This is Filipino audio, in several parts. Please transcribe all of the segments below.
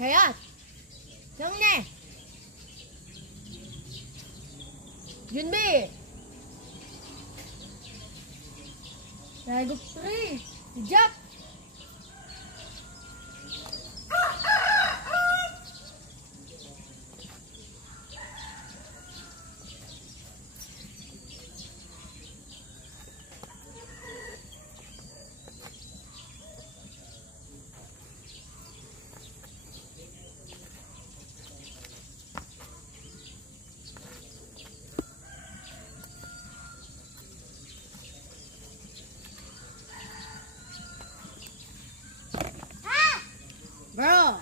Chayat. Jungne. Junbi. Very good 3. Good job. Bro.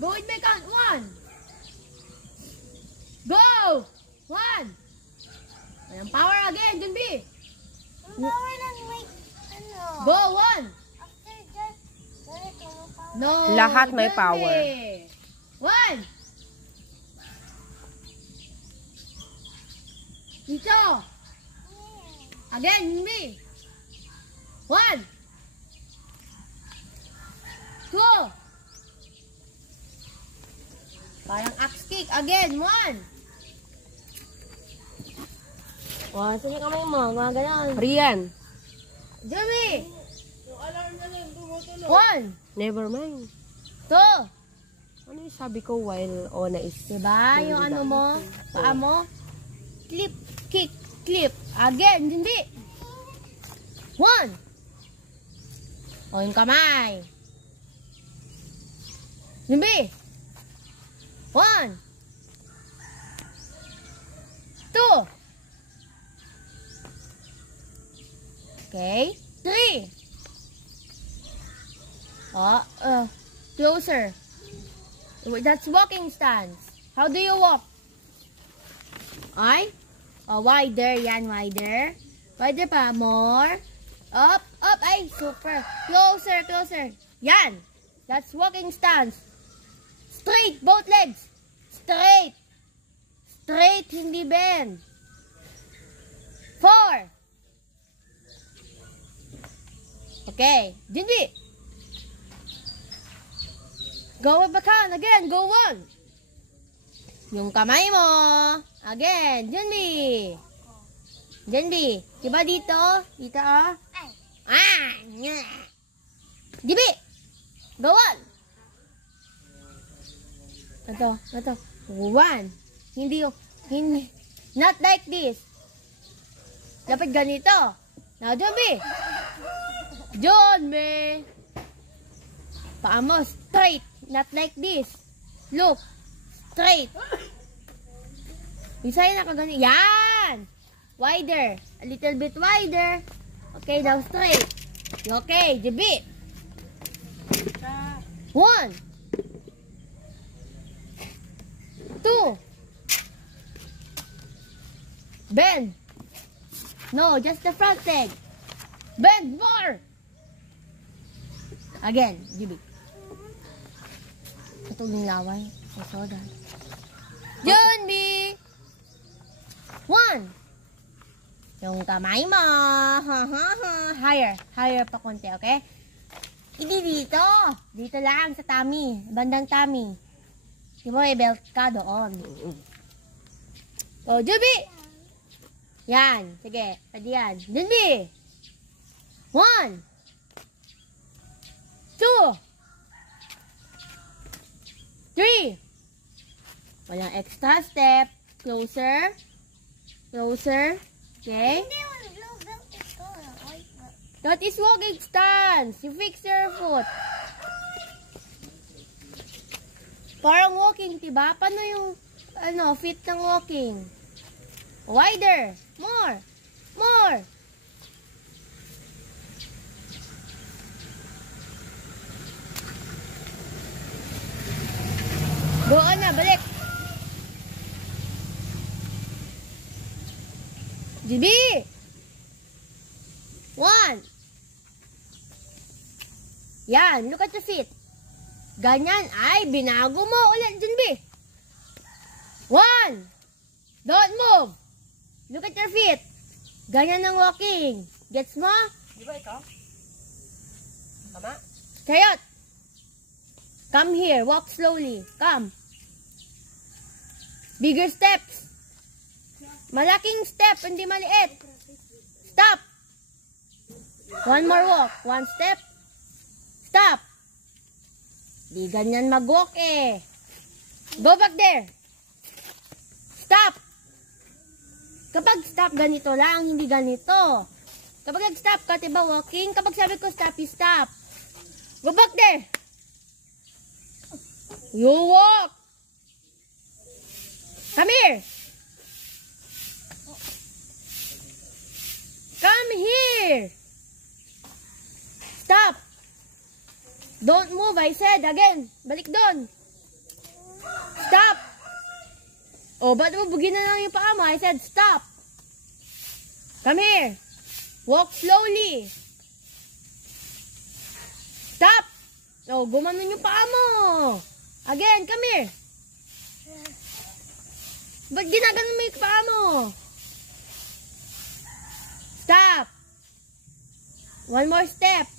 Go with my count. 1. Go. 1. Walang power again, Junbi. Ang power lang may ano. Go 1. After that, wala ko ng power. No. Lahat may Junbi. power. 1. Dito. Again, Junbi. 1. 2. Parang axe kick. Again, 1. Wow, saan yung kamay mo? Mga ganon. Rian. Jimmy! Yung alarm na lang tumutunog. 1. Never mind. 2. Ano yung sabi ko while Ona is... Diba? Yung ano mo? Paa mo? Clip, kick, clip. Again, Jimmy. 1. O, yung kamay. Jimmy. 1. 2. Okay. 3. Closer. That's walking stance. How do you walk? Ay? Wider. Yan, wider. Wider pa. More. Up, up. Ay, super. Closer, closer. Yan. That's walking stance. Straight, both legs. Straight. Straight, hindi bend. 4. Okay. Jinji. Go with the count. Again, go 1. Yung kamay mo. Again, Jinbi. Jinbi. Diba dito? Dito, oh. Jinbi. Go 1. Ito. 1. Hindi. Not like this. Dapat ganito. Now, Jinbi. Jinbi. Paa mo straight. Not like this. Look. Straight. Isa yun nakagano. Yan. Wider. A little bit wider. Okay, now straight. Okay, Jinbi. 1. 2. Bend. No, just the front leg. Bend more. Again, Jinbi. Itong laway. Sa soda. Jinbi. 1. Yung kamay mo. Higher. Higher pa konti, okay? Hindi dito. Dito lang sa tummy. Bandang tummy. Di ba may belt ka doon? O, Jinbi. Yan. Sige. Pwede yan. Jinbi. 1. 2. 3. Walang extra step. Closer. Closer. Okay. Hindi mo blue belt ito. White belt. That is walking stance. You fix your foot. Parang walking, diba? Paano yung fit ng walking? Wider. More. More. Go on na, balik. Jinbi. 1. Yan, look at your feet. Ganyan. Ay, binago mo ulit, Jinbi. 1. Don't move. Look at your feet. Ganyan ang walking. Gets mo? Di ba ito? Chariot. Come here. Walk slowly. Come. Bigger steps. Malaking step, hindi maliit. Stop. One more walk. One step. Stop. Di ganyan mag-walk eh. Go back there. Stop. Kapag stop, ganito lang, hindi ganito. Kapag nag-stop ka, diba walking? Kapag sabi ko stop, you stop. Go back there. You walk. Come here. Come here. Stop. Don't move, I said. Again. Balik doon. Stop. Oh, ba't mo bugin na lang yung paa mo? I said stop. Come here. Walk slowly. Stop. Oh, gumanon yung paa mo. Again, come here. Ba't ginaganon mo yung paa mo? Stop. One more step.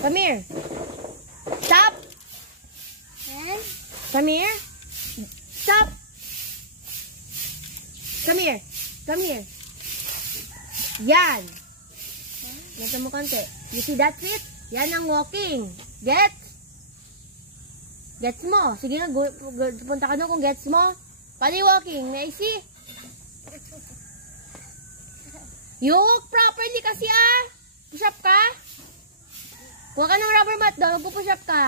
Come here. Stop. And Come here. Stop. Come here. Come here. Yan. Ganito mo konti. You see, that's it. Yan ang walking. Gets? Gets mo. Sige nga, punta ka doon kung gets mo. Paano yung walking? May I see? You walk properly kasi ah. Push up ka. Kuha ka ng rubber mat doon. Magpupush up ka.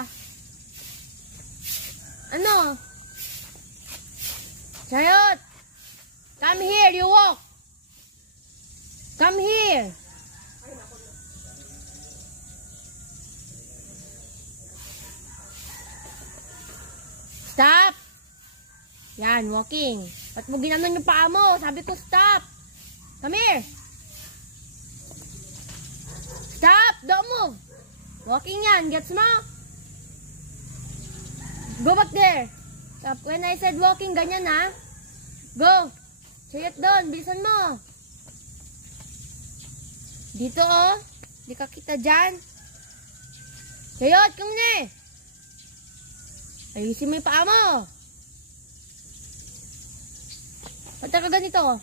Ano? Chariot. Come here. You walk. Come here. Stop. Yan, walking. Ba't mo ginanon yung paa mo? Sabi ko, stop. Come here. Stop. Don't move. Walking yan. Gets mo? Go back there. Stop. When I said walking, ganyan ha. Go. Chariot doon. Bilisan mo. Dito oh. Di ka kita dyan. Chariot, come na. Ayusin mo yung paa mo. Punta ka ganito.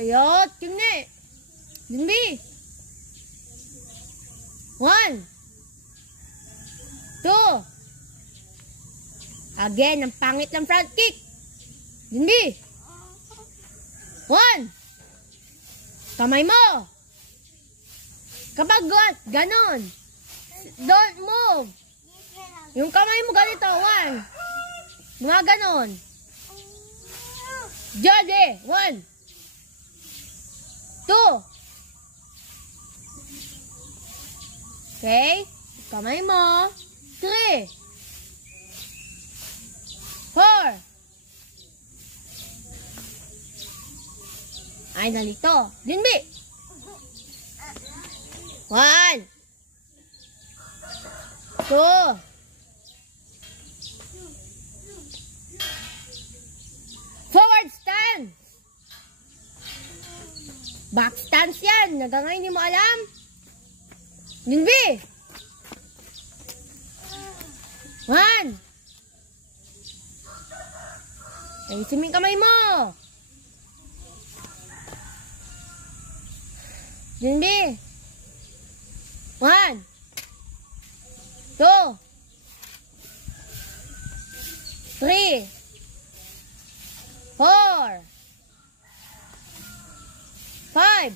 Chariot, come na. Dinbi. 1, 2. Again, ang pangit ng front kick. Dinbi. 1. Kamay mo. Kapag ganon. Don't move. Yung kamay mo ganito. 1. Mga ganon. Jody. 1. 2. Okay. Kamay mo. 3. 4. Ay, nalito. Dinbi. 1. 2. 'Forward stance. Back stance yan. Hanggang ngayon hindi mo alam. Dinbi. 1. Ayusin mo yung kamay mo. Dinbi. 1. 2. 3. 4. 5.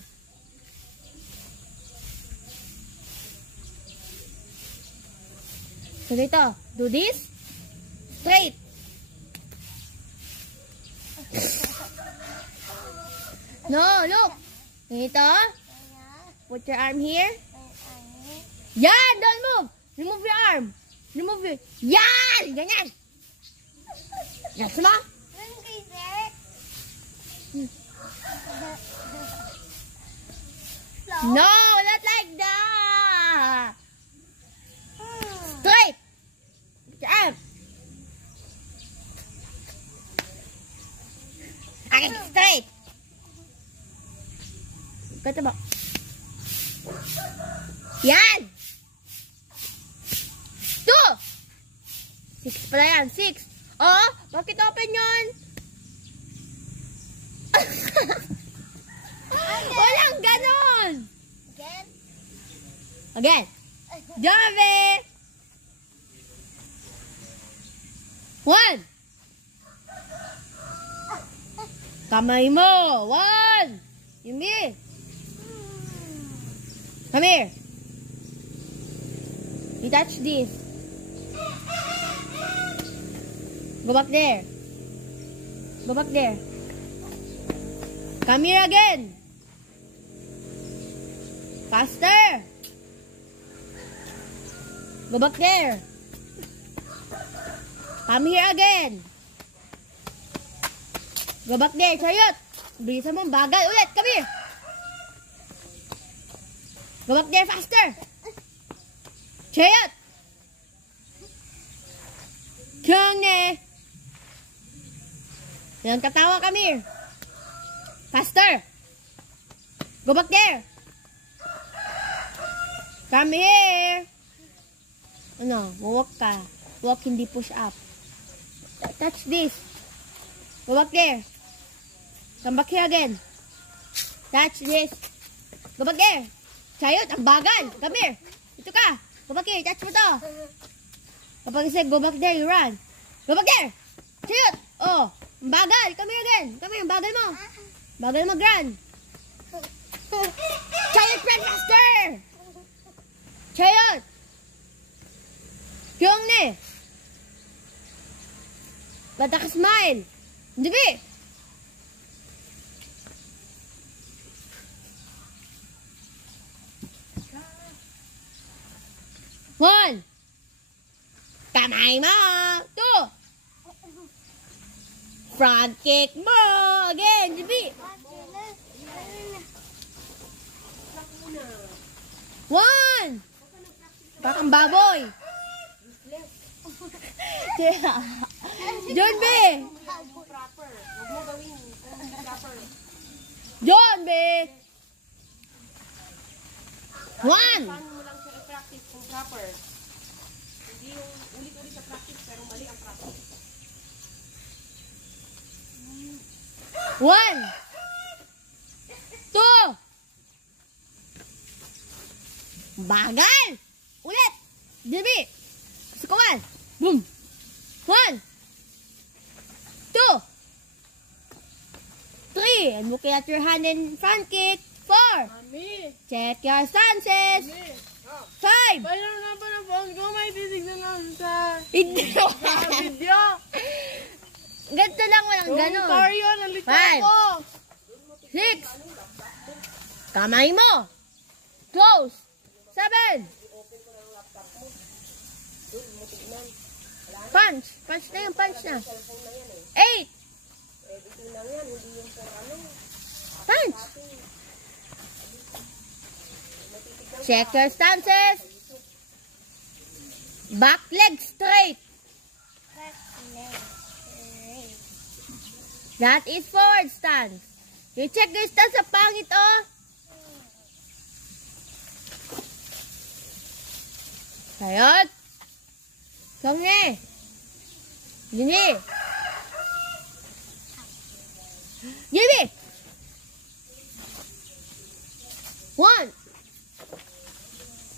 So dito, do this. Straight. No, look. Dito. Put your arm here. Yan, don't move. Remove your arm. Remove your... Yan! Ganyan. Yes, ma? No, not like that. Straight. Put your arm. Okay, straight. Kata ba? Yan! 2! 6 pala yan. 6. Oh, bakit open yun? Walang ganon! Again. Again. Jove! 1. Kamay mo. 1. Yumi. Come here. You touch this. Go back there. Go back there. Come here again. Faster. Go back there. Come here again. Go back there, Chariot. Bilisan mo, bagal ulit. Come here. Go back there faster. Chariot. Kyungne. Yan katawa, come here. Faster. Go back there. Come here. Ano, walk ka. Walk, hindi push up. Touch this. Go back there. Come back here again. Touch this. Go back there. Chayot, ang bagal. Come here. Ito ka. Go back here. Touch mo to. Kapag isa, go back there, you run. Go back there. Chayot. Oh, ang bagal. Come here again. Come here, ang bagal mo. Bagal mag-run. Chayot, run faster. Chayot. Kyungne. Bata ka smile. Hindi ba? One. Kamay mo. 2. Front kick mo. Again, Jibi. 1. Bakang baboy. John B. John B. 1. Hindi yung ulit-ulit sa practice, pero mali ang practice. 1. 2. Bagal. Ulit. Jibi. Sukuan. Boom. 1. 2. 3. And look at your hand in front kick. 4. Mami! Check your stances. 5. Mayroon nga ba na phone ko? May titignan lang sa Hindi. video. Ganito lang, walang ganun. Sorry yun, nalito 5. ako. 6. Kamay mo. Close. 7. Punch. Punch na yun, punch na. 8. Punch. Check your stances. Back leg straight. That is forward stance. You check your stance sa pangit, oh. Sayot. Kongye. Gini. Gini. 1.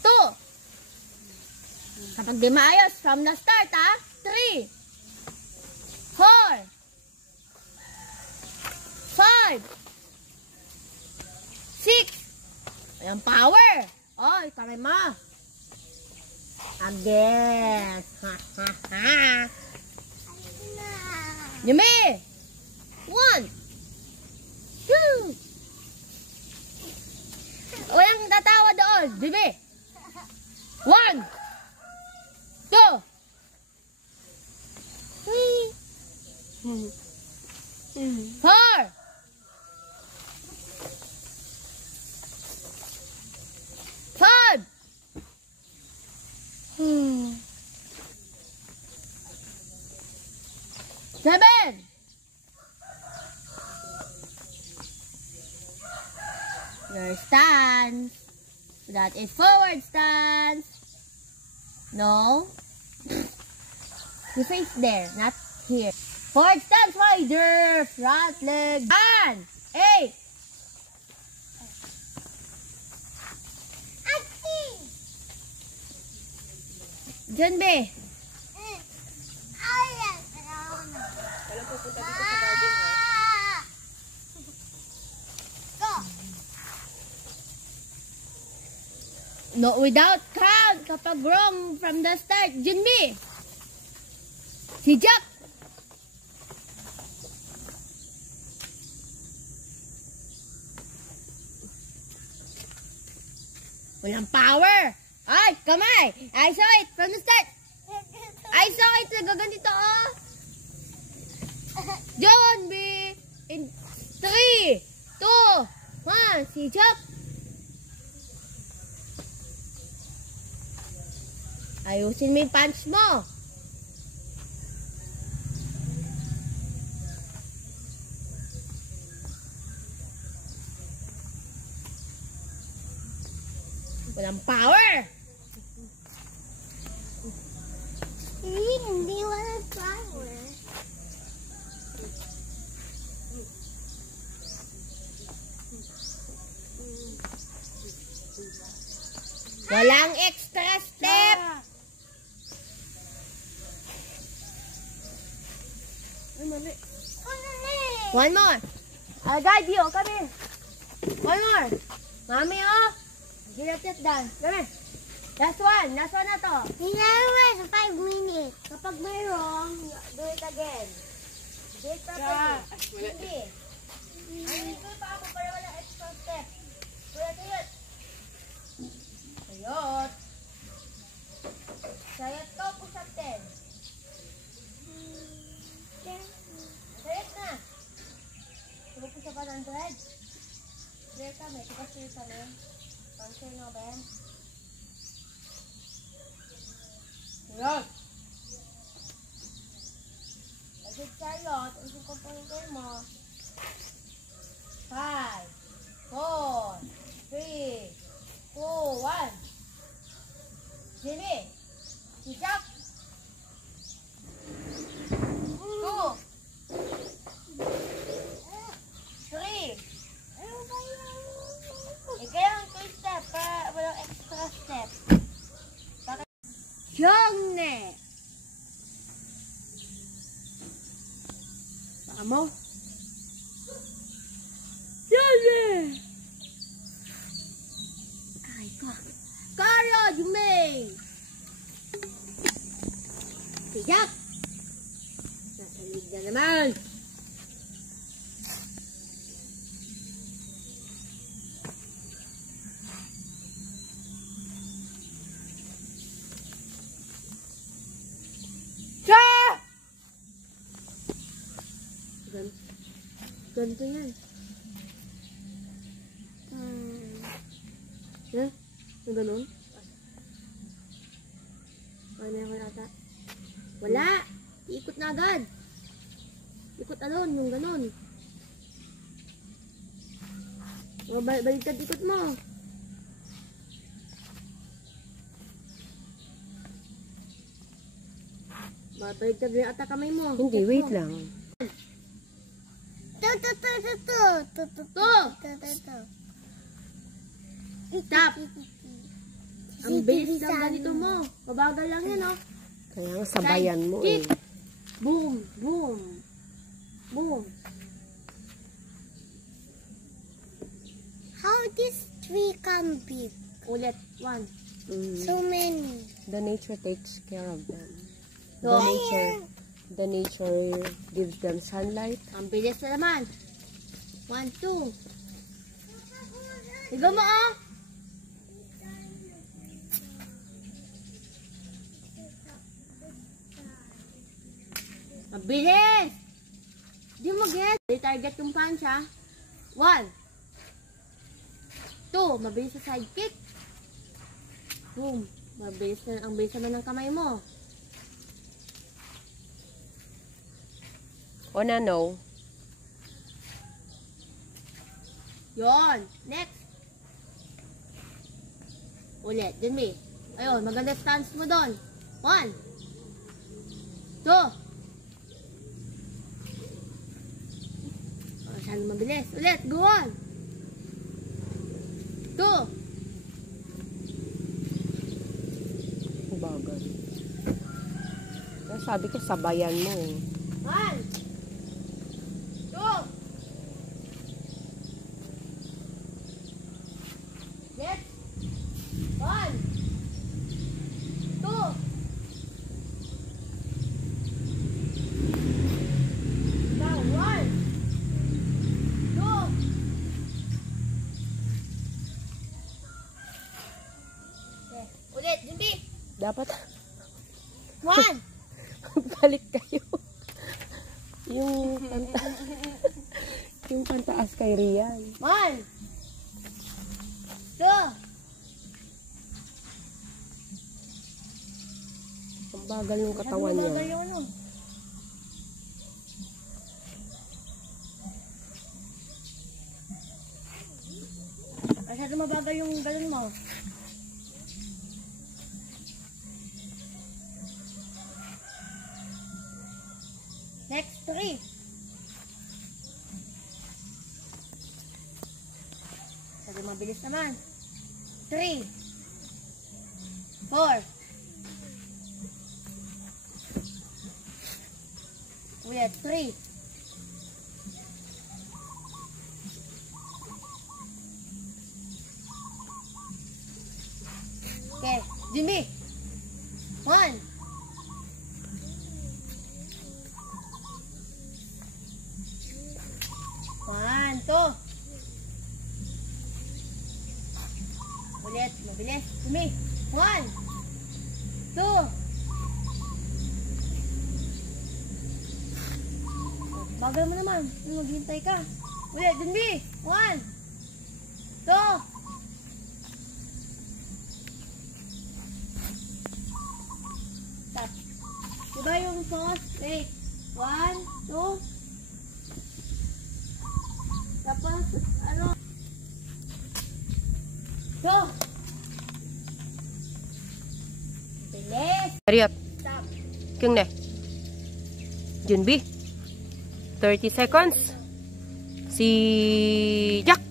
2. Kapag di maayos, from the start, ha? 3. 4. 5. 6. Ayan, power. Oh, kamay mo. Again. Ha, ha, ha. Yumi. 1. 2. Walang tatawa doon. Yumi. 1. 2. 3. 4. 5. 7. Your stance. That is forward stance. No. You face there, not here. Forward stance, wider. Front leg. And 8. Junbe. Walang pupunta dito sa garden, ha? No, without count. Kapag wrong from the start. Junbe. Si Jack. Walang power. Ay, kamay. I saw it from the start. I saw it. Nagaganito, oh. John B. In 3, 2, 1. Si Jack. Ayusin mo yung punch mo. Walang power. Hindi walang power. Walang extra step. Ay, mali. One more. I'll guide you. Come here. One more. Mami, oh. Get up that done. Come here. Last one. Last one na to. Remember, 5 minutes. Kapag may wrong, do it again. Do it properly. Ay, wala. Hindi. Ay, ito pa ako para wala extra step. Tuyot. Tuyot. Sayot ko, push up 10. Sayot na. Tugo push up 100. Clear kami. Tugas clear kami. Cancel no, Ben. Tuyot. Agad sayot. Usok ko po yung kayo mo. 5, 4, 3, 2, 1. Jimmy, si Jack. 2, 3. Kaya ang 2 step para walang extra step. Jongne. Baka mo. Jongne. Ay ko. Kara, Jume. Si Jack. Nasa lead na naman. Ganito yan. Yeah? Yung ganun? Ano yan kaya ata? Wala! Iikot na agad. Ikot alon, yung ganun. O, baliktad ikot mo. Baliktad rin ata kamay mo. Hindi, wait lang. Stop! Ang bilis ng ganito mo. Mabagal lang yan, oh. Kaya nga sabayan mo eh. Kick. Boom, boom, boom. How this tree come big? Ulit. 1. So many. The nature takes care of them. So, The nature gives them sunlight. ang bilis na naman. 1, 2. Higa mo, oh. Ang bilis. Di mo get. I-target yung punch, ha. 1, 2. Mabilis sa side kick. Boom. Mabilis na. Ang bilis naman ng kamay mo. O na, no. Yon. Next. Ulit. Jimmy. Ayun, maganda stance mo doon. 1, 2. Masyado mabilis. Ulit. Go on. 2. Bagal. Kaya sabi ko, sabayan mo eh. 1, 2. Yes. 1, 2. Now, 1, 2. Okay. Ulit, Jimmy. Dapat 1. balik kayo. yung pantaas kay Rian. 1, 2. Ang bagal ng katawan niya. Masyado yung ano. Masyado mabagal yung galon mo. Next, 3. Masyado mabilis naman. 3, 4. Ulit, 3. Okay, Jimmy. 1. One, 2. Ulit, mabilis. Jimmy. 1, 2. Bagal mo naman. Maghintay ka. Ulit, Jimmy. 1, 2. Stop. Diba yung sauce? Wait. 1, 2. Tapos, ano? Go! Bilis! Ariat. Stop. Kung ne. Junbi. 30 seconds. Si Jack.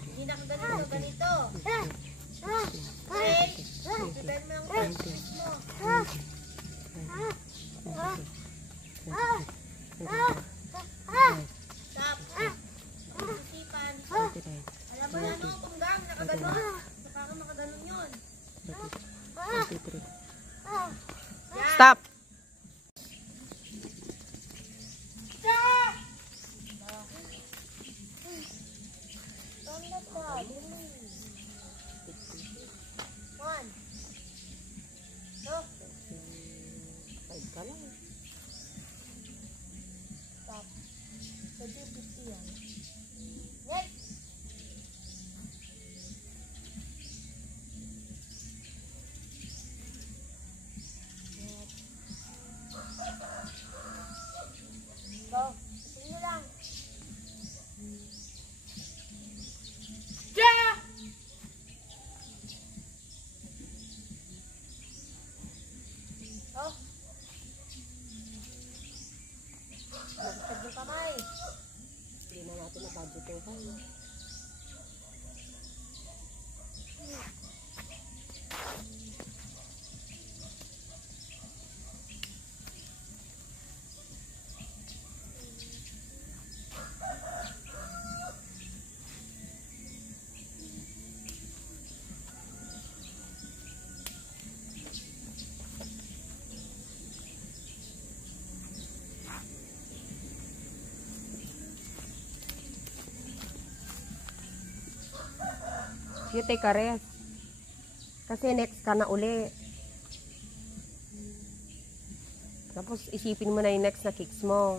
Hindi na ganito, ganito. Okay? Depende mo yung practice mo. Stop. Isipan. Alam mo na, no? Tunggang, nakaganon. Parang makaganon yun. Yan. Stop. One. Go. Stop. Pwede 50 yan. Next. Go. Sige lang. Yeah! Go. Magsag yung kamay. Hindi na natin na-budget yung kanya. You take a rest. Kasi next ka na uli. Tapos isipin mo na yung next na kicks mo.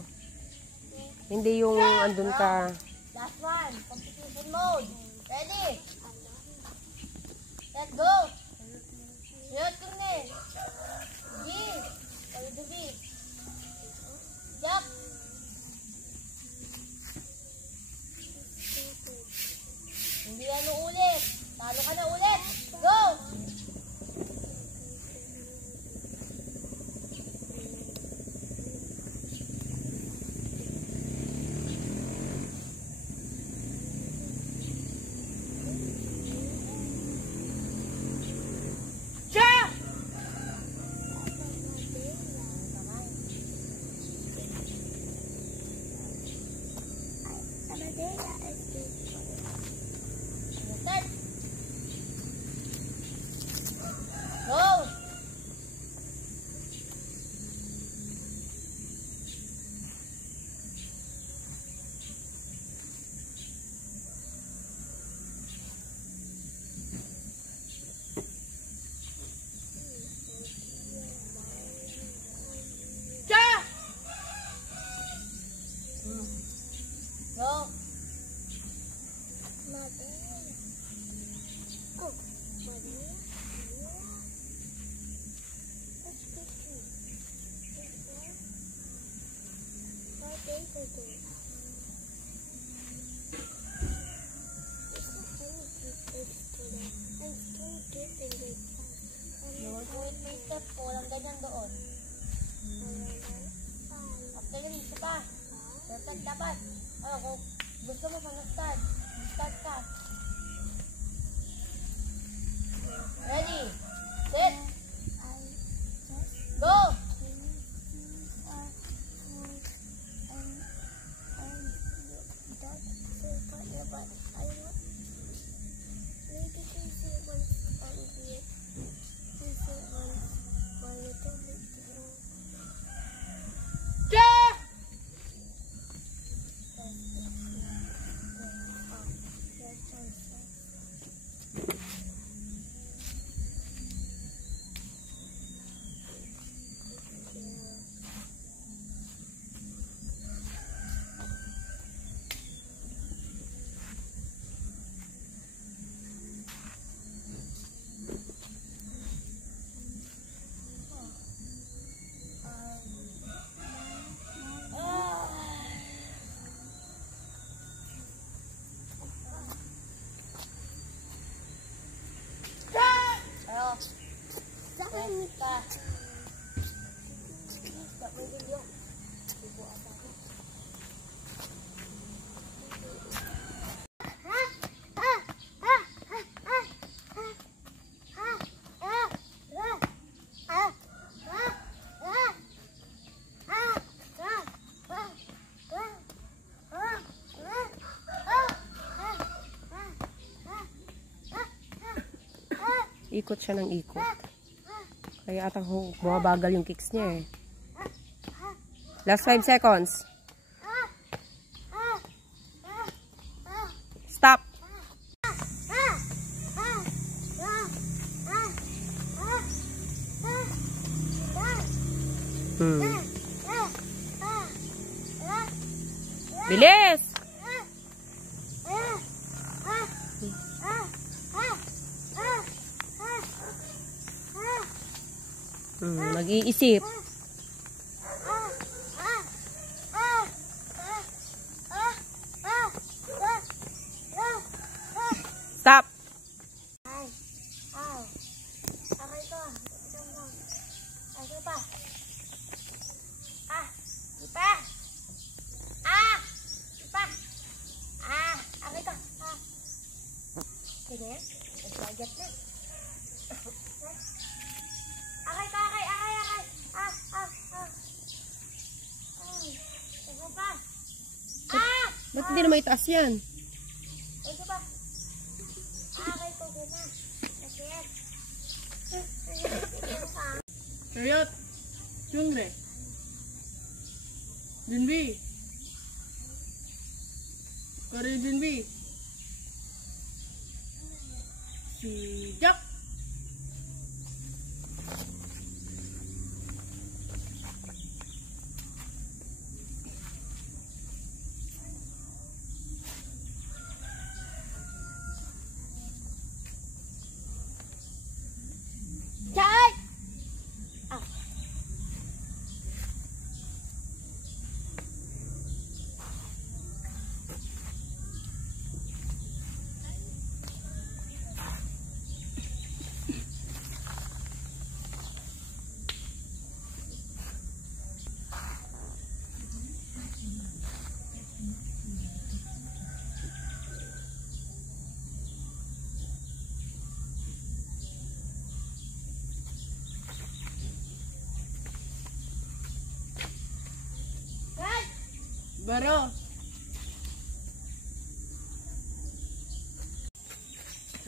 Hindi yung andun ka. Last one. Competition mode. Ready? Let's go. Shoot ko na eh. G. Follow the beat. Start. Go. Go. Wait, walang ganyan doon. After yun, isa pa. Start dapat. Kung gusto mo pa na-start. Start ka. Ready? Set. Go! Ikot siya ng ikot. Kaya atang bumabagal yung kicks niya eh. Last 5 seconds. Stop. Bilis! Mag-iisip. Stop. Okay ko. Okay pa. Ipa. Ipa. Okay ko. Sige. Nagsagat na. Okay ka, okay. Ito pa. Ba't hindi na may taas yan? Ito pa. Okay ko, gana. Nasiyat. Kayat, Jungre, Jinbi, Kari Jinbi, Sijak. Start! Baro,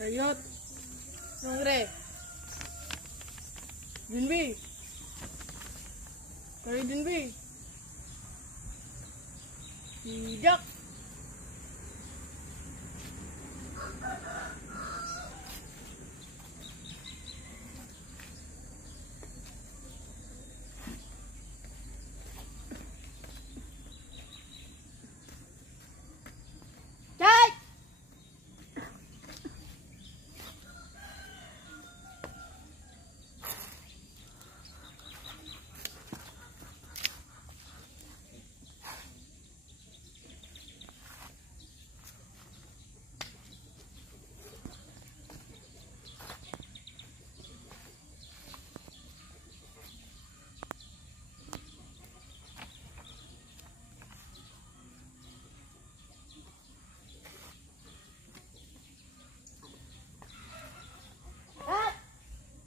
Chariot. Yungre. Junbi. Kari Junbi. Si Jack. Jack!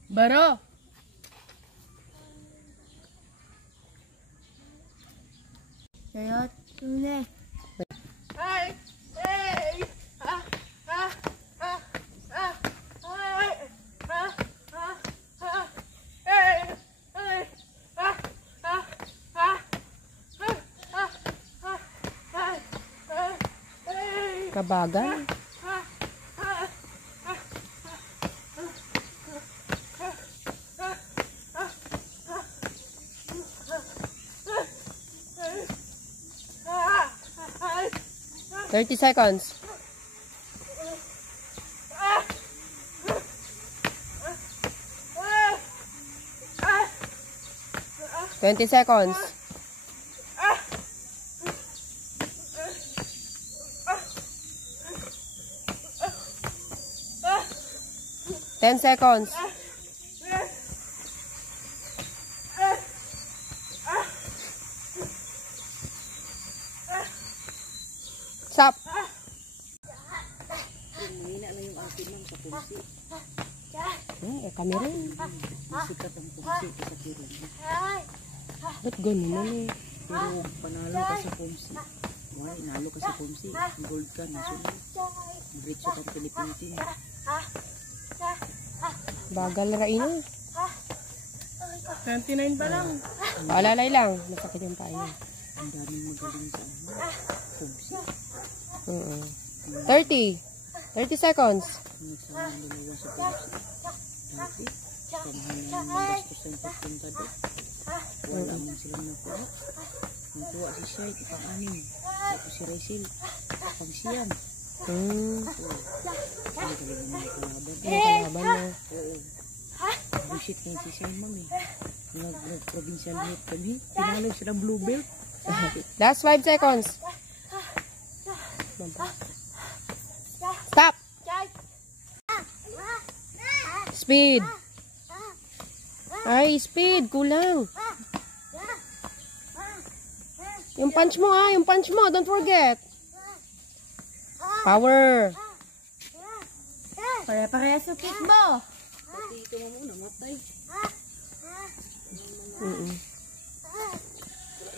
Baro. Chariot. Yungre. Hey! Hey! Ah! Ah! Ah! Ah! Hey! Ah! Ah! Ah! Hey! Hey! Ah! Ah! Ah! Ah! Ah! Ah! Hey! Kabagal. Ah! 30 seconds. 20 seconds. 10 seconds. Stop. Kami rin. Ba't ganun na eh? Pero panalo ka sa Pomsi. Wala, nalo ka sa Pomsi. Gold ka, nasunod. Diretso kang Pilipitin. Bagal Raina. 29 pa lang. Alalay lang. Masakit yung paa niya. Ang daming magaling sa Pomsi. 30. 30 seconds. Nagsama ang dalawa sa Pomsi. Dati, pamahalaan ng bastos ng pagpunta doon. Wala mo silang nakuha. Nakuha si Shai, pang-anim. Tapos si Rachel, pang-siyam. Hmm. Ay, talaga mga kalaban. Yung kalaban mo. Oo. Bullshit ngayon si Shai, ma'am eh. Nag-provincial meet kami. Pinalo siya ng blue belt. Last 5 seconds. Stop. Speed. Ay, speed. Kulang. Yung punch mo yung punch mo. Don't forget. Power. Pare-parehas sa kick mo. Ito mo muna, matay.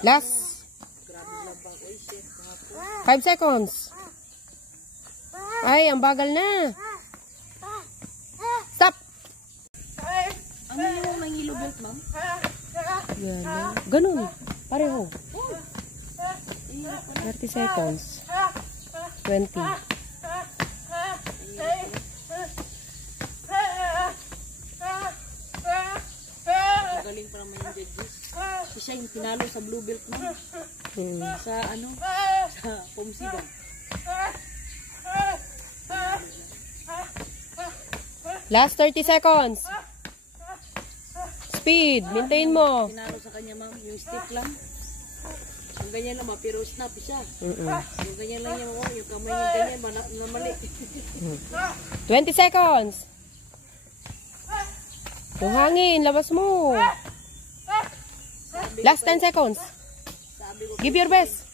Last 5 seconds. Ay, ang bagal na. Stop. Ano yung may yellow belt, ma'am? Yan. Ganun. Pareho. 30 seconds. 20. Magaling pa naman yung judges. Si Shai yung pinalo sa blue belt, ma'am. Sa ano? Sa Pomsi ba? Last 30 seconds. Speed. Maintain mo. Pinalo sa kanya, ma'am. Yung stick lang. Yung ganyan lang, pero snap siya. Yung ganyan lang yung kamay yung ganyan, na mali. 20 seconds. Yung hangin. Labas mo. Last 10 seconds. Give your best.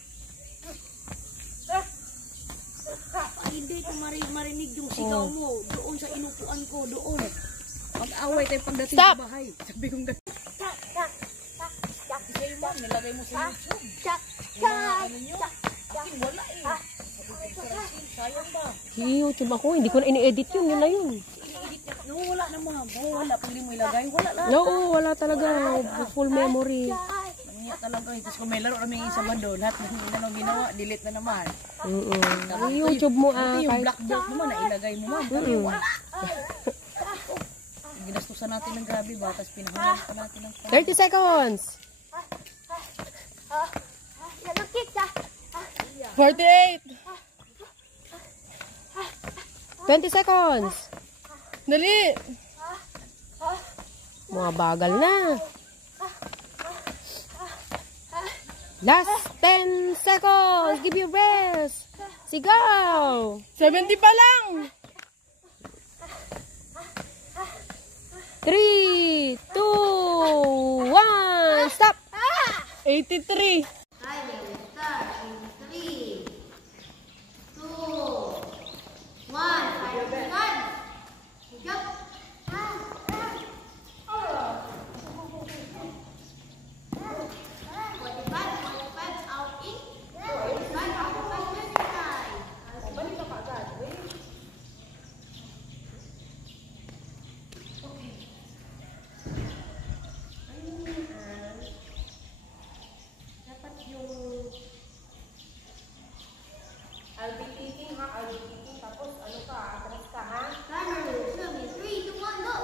Hindi ko marinig yung sigaw mo. Doon sa inupuan ko, doon. Pag-away tayo pagdating Stop. sa bahay. Sabi kong gano'n. Sa'yo, ma'am, nilagay mo sa YouTube. Ano nyo? Akin wala eh. Sayang ba? YouTube ako, hindi ko na ini-edit yun. Yun na yun. Wala na ma'am. Wala. Pag di mo ilagay, wala lang. Oo, wala talaga. Full memory. Nangiyak talaga. Tapos kung may laro namin yung isa ba doon, lahat ng inanong ginawa, delete na naman. YouTube mo Ito yung kahit... blackboard naman, nailagay mo ma'am. Wala. Ginastusan natin ng grabe ba, tapos pinahalan pa natin ng 30 seconds. Yan ang kick, ha? 48. 20 seconds. Dali. Mga bagal na. Last 10 seconds. Give you rest. Sigaw. 70 pa lang. 3, 2, 1. Stop. 83. Time will start in 3, 2, 1. 5 seconds. Jump. 45 out in. 45 out in 25. Timer will resume in 3, 2, 1, go.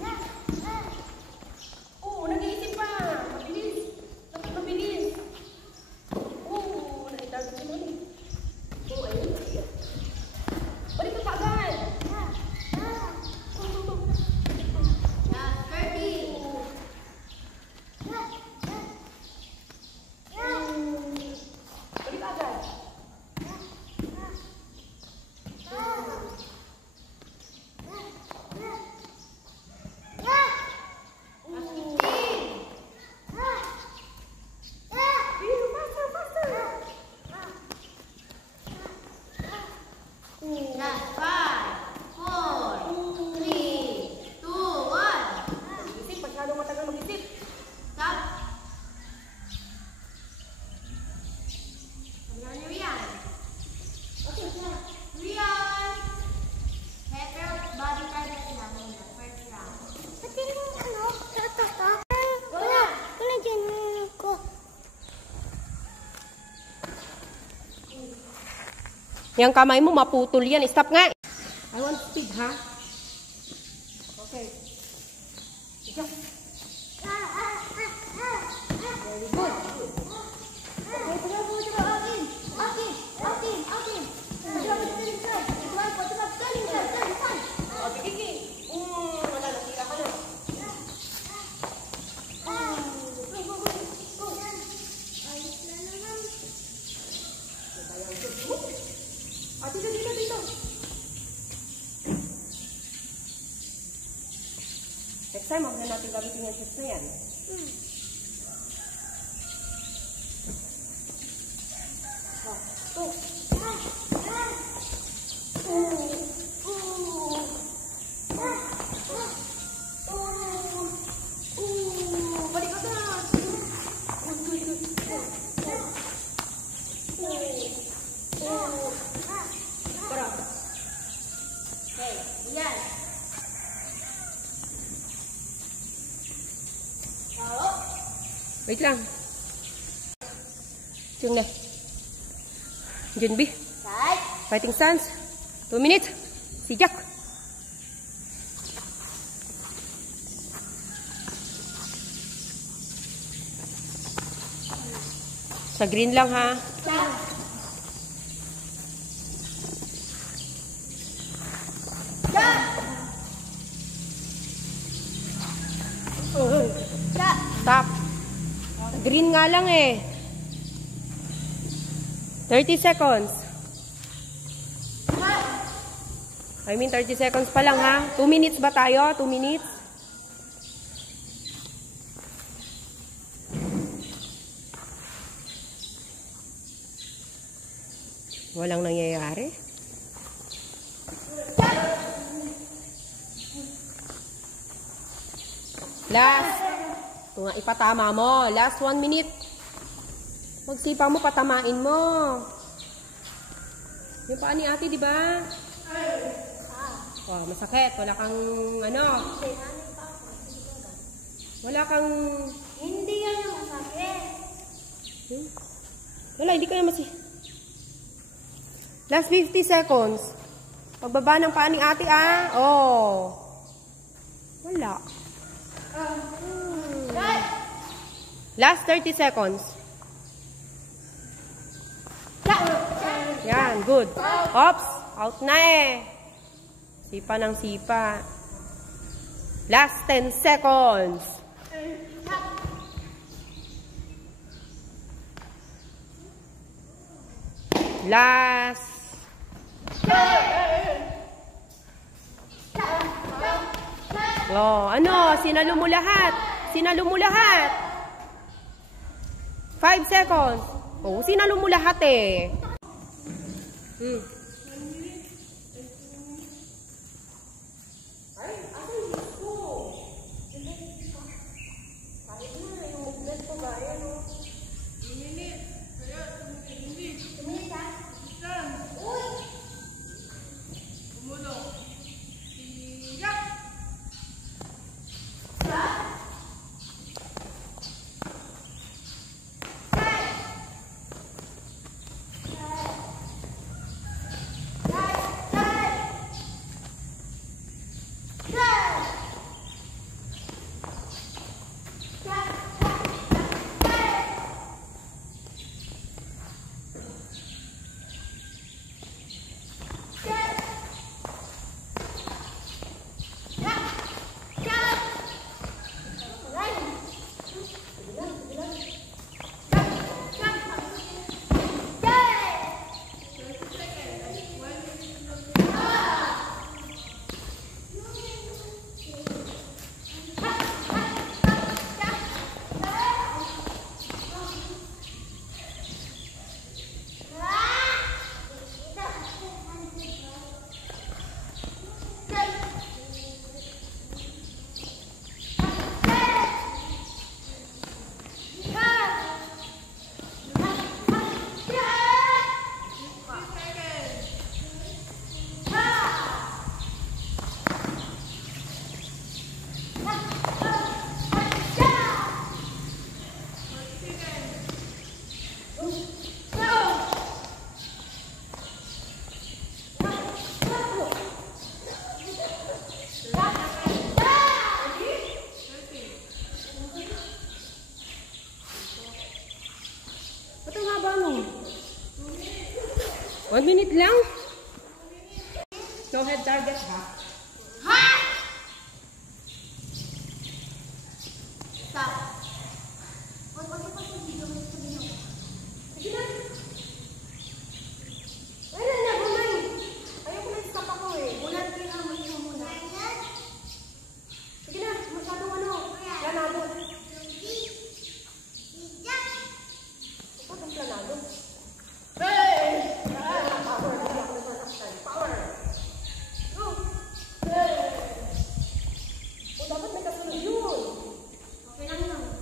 Last 30. Last 5, 4, 3, 2, 1. Masyadong matagal mag-isip. Stop. Sabihan ni Rian. Rian! Pepper body card na sila muna. First round. Pati yung ano? Wala. Wala dyan ko. Yang kamay mo maputol yan. Stop nga. I want speed, ha? Okay. Next time, huwag na natin gamitin yung chips na yan. Rian. Wait lang. Yung na. Junbi. Side. Fighting stance. 2 minutes. Si Jack. Sa green lang, ha? Stop. Green nga lang eh. 30 seconds. I mean 30 seconds pa lang, ha? 2 minutes ba tayo? 2 minutes? Walang nangyayari. Last. Ito nga ipatama mo. Last 1 minute. Magsipa mo, patamain mo. Yung paa ni ate, di ba? Wow, masakit. Wala kang, ano? Wala kang... Hindi yan yung masakit. Wala, hindi ko na Last 50 seconds. Pagbaba ng paa ni ate, ah. Oh. Wala. Last 30 seconds. Yan, good. Oops, out na eh. Sipa ng sipa. Last 10 seconds. Last. Oh, ano? Sinalo mo lahat. Sinalo mo lahat. 5 seconds. Oh, sinalo mo lahat eh. Ba't ang haba mo? 1 minute lang? No head target, ha? Stop. Sige na. Ayun na, bumay. Ayoko na stop ako eh. Bulat ko na, mo muna. Sige na, masyadong ano. Planado. Ito ang planado. Hey! Power. Power. Go! Hey! O, dapat may kasunod yun. Okay lang yun.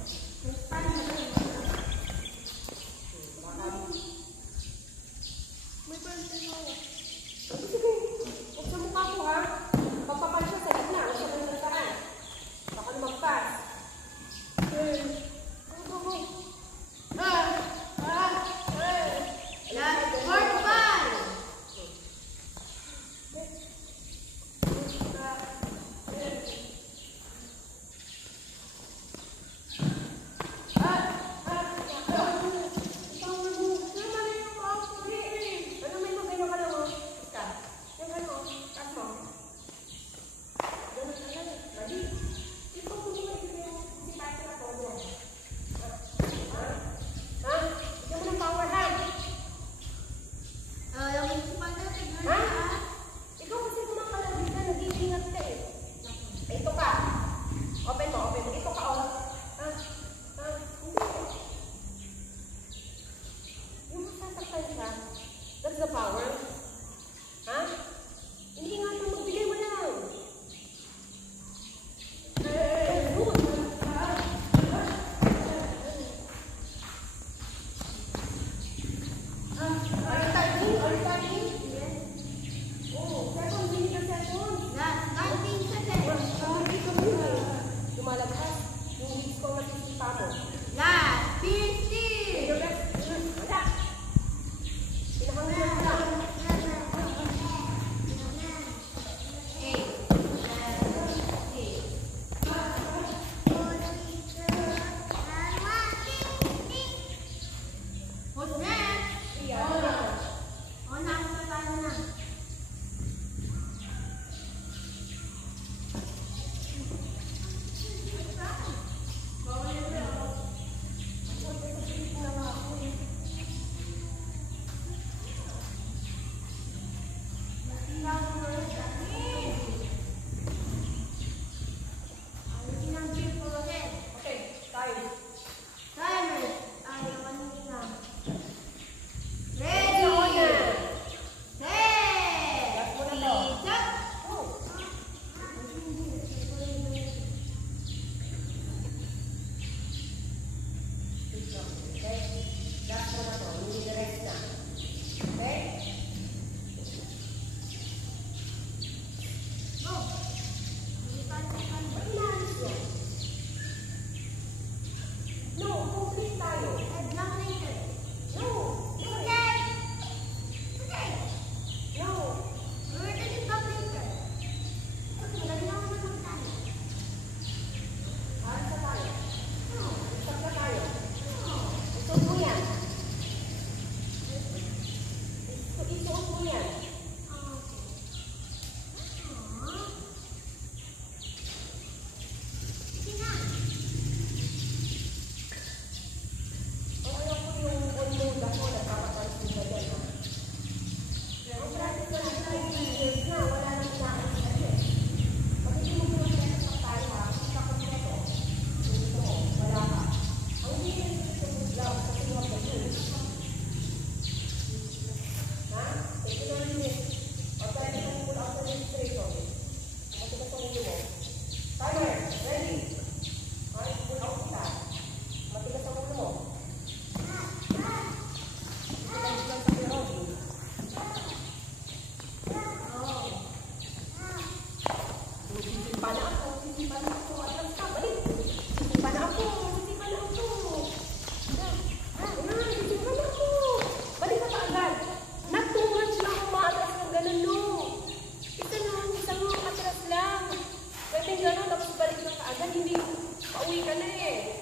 Mali ka na eh.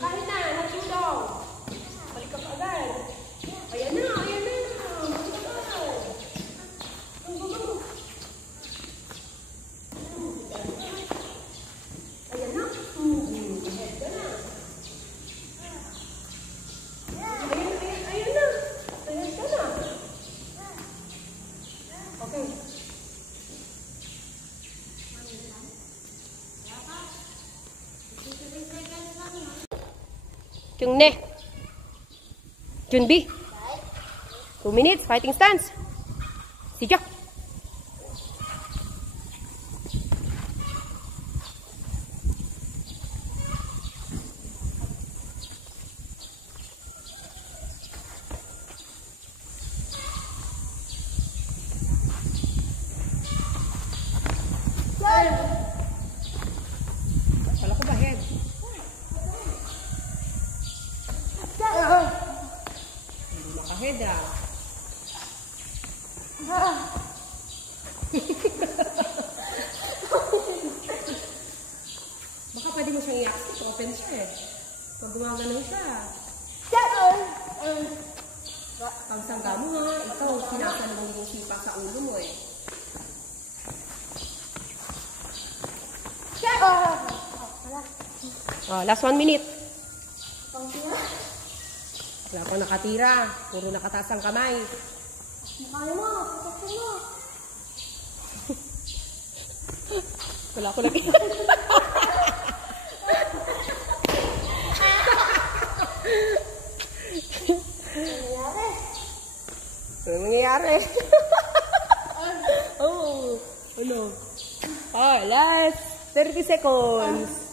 Kahit na, nagsulong. Balik ka pa agad. Ayan na, ayan na. Balik ka agad. Go. Ayan na. Ahead ka na. Ayan na. Ahead ka na. Okay. Chungni. Junbi. 2 minutes, fighting stance. Sijak. Kala ko ba head? Hindi makahead ah. Baka pwede mo siyang i-active. Open siya eh. Pag gumagano siya. Pagsangga mo nga. Ikaw, sinasalubong yung sipa sa ulo mo eh. Oh, last 1 minute. Wala pang nakatira. Puro nakataas ang kamay. Wala ko lagi. Ano mangyayari? Oh, ano? Oh, last 30 seconds.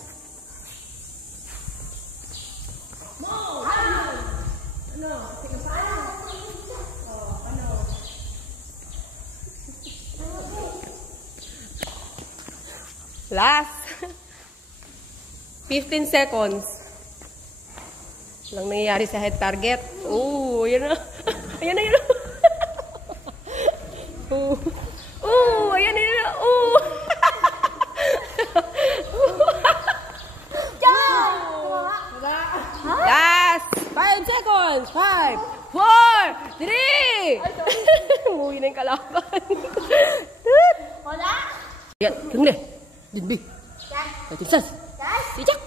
Last 15 seconds. Walang nangyayari sa head target. Oh, ayan na. Ayan na, ayan na. Oh, ayan na, ayan na. Oh. Last 5 seconds. 5, 4, 3. Umuwi na yung kalaban. Wala? Yan, kung na. Dinbi. Fighting stance. Sijak.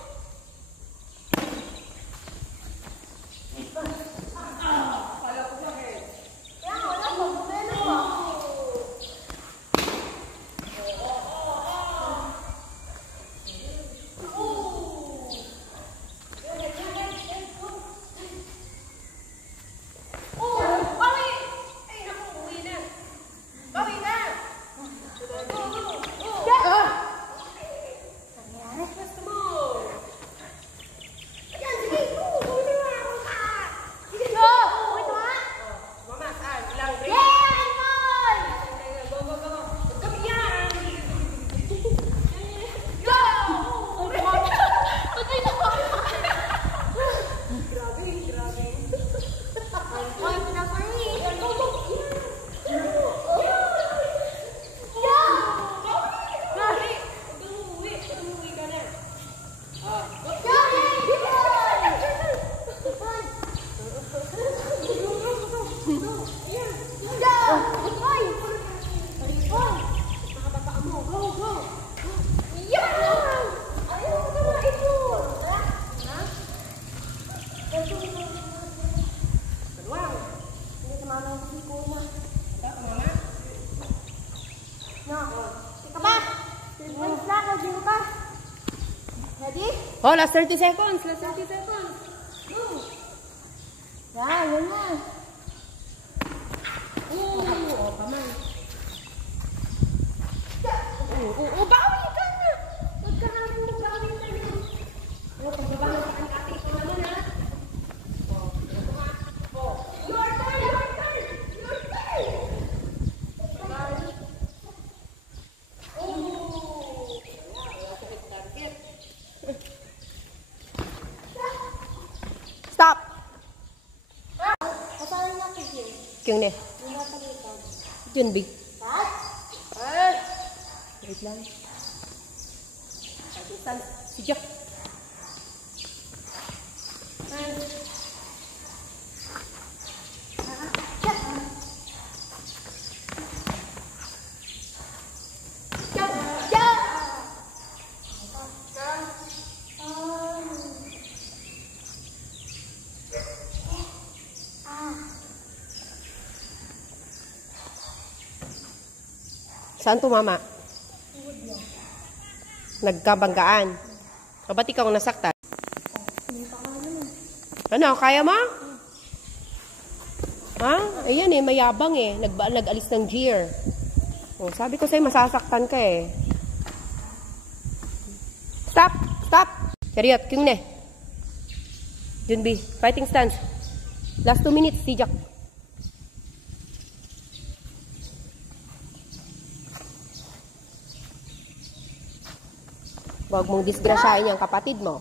Oh, last 30 seconds. Last 30 seconds. Go. Yan, yan na. Oh, kamay. Oh, bawi ka na. Huwag ka na rin bawi ka na. Oh, pagbaba na sa kanya ate. Ito naman ha. Oh, ito nga. Oh, your turn, your turn, your turn. Oh, wala sa hit target. Stop. Kasama na kigil. Kyung ne? Yung napalitan. Junbi. What? Wait lang. 30 stance. Si Jack. Saan tumama? Nagkabanggaan. O ba't ikaw nasaktan? Ano, kaya mo? Ha? Ayan eh, mayabang eh. Nag-alis ng gear. O, sabi ko sa'yo, masasaktan ka eh. Stop! Stop! Chariot, kyung ne. Junbi, fighting stance. Last 2 minutes, Tijak. Huwag mong disgrasyahin yung kapatid mo.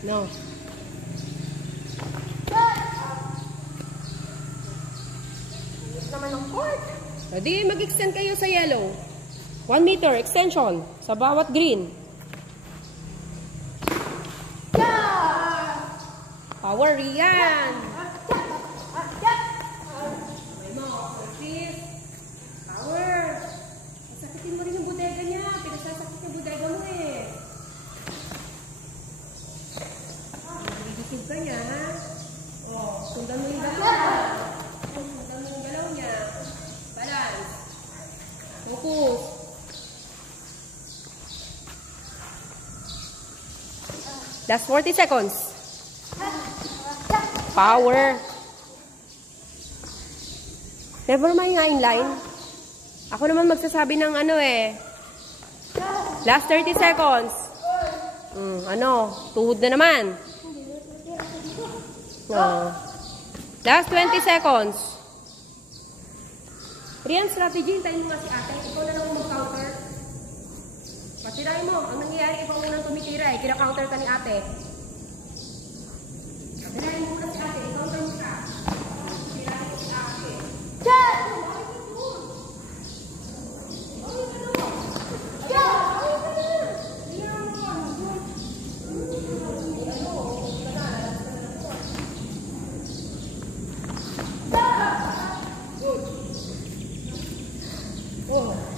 No. Di mag-extend kayo sa yellow. 1 meter extension sa bawat green. Power yan. Power. Sakitin mo rin yung bodega niya. Pinasasakit yung bodega mo eh. Nagigitid ka niya ha. O, sundan mo yung galaw niya. Sundan mo yung galaw niya. Balance. Focus. Last 40 seconds. Power. Never mind nga in line. Ako naman magsasabi ng ano eh. Last 30 seconds. Ano? Tuhod na naman. Last 20 seconds. Rian, strategy. Hintayin mo nga si ate. Ikaw na lang mag-counter. Patirahin mo. Ang nangyayari, ikaw unang tumitira eh. Kina-counter ka ni ate. Patirahin mo na si ate. I-counter mo ka. Patirahin mo si ate. Diyan! Oh.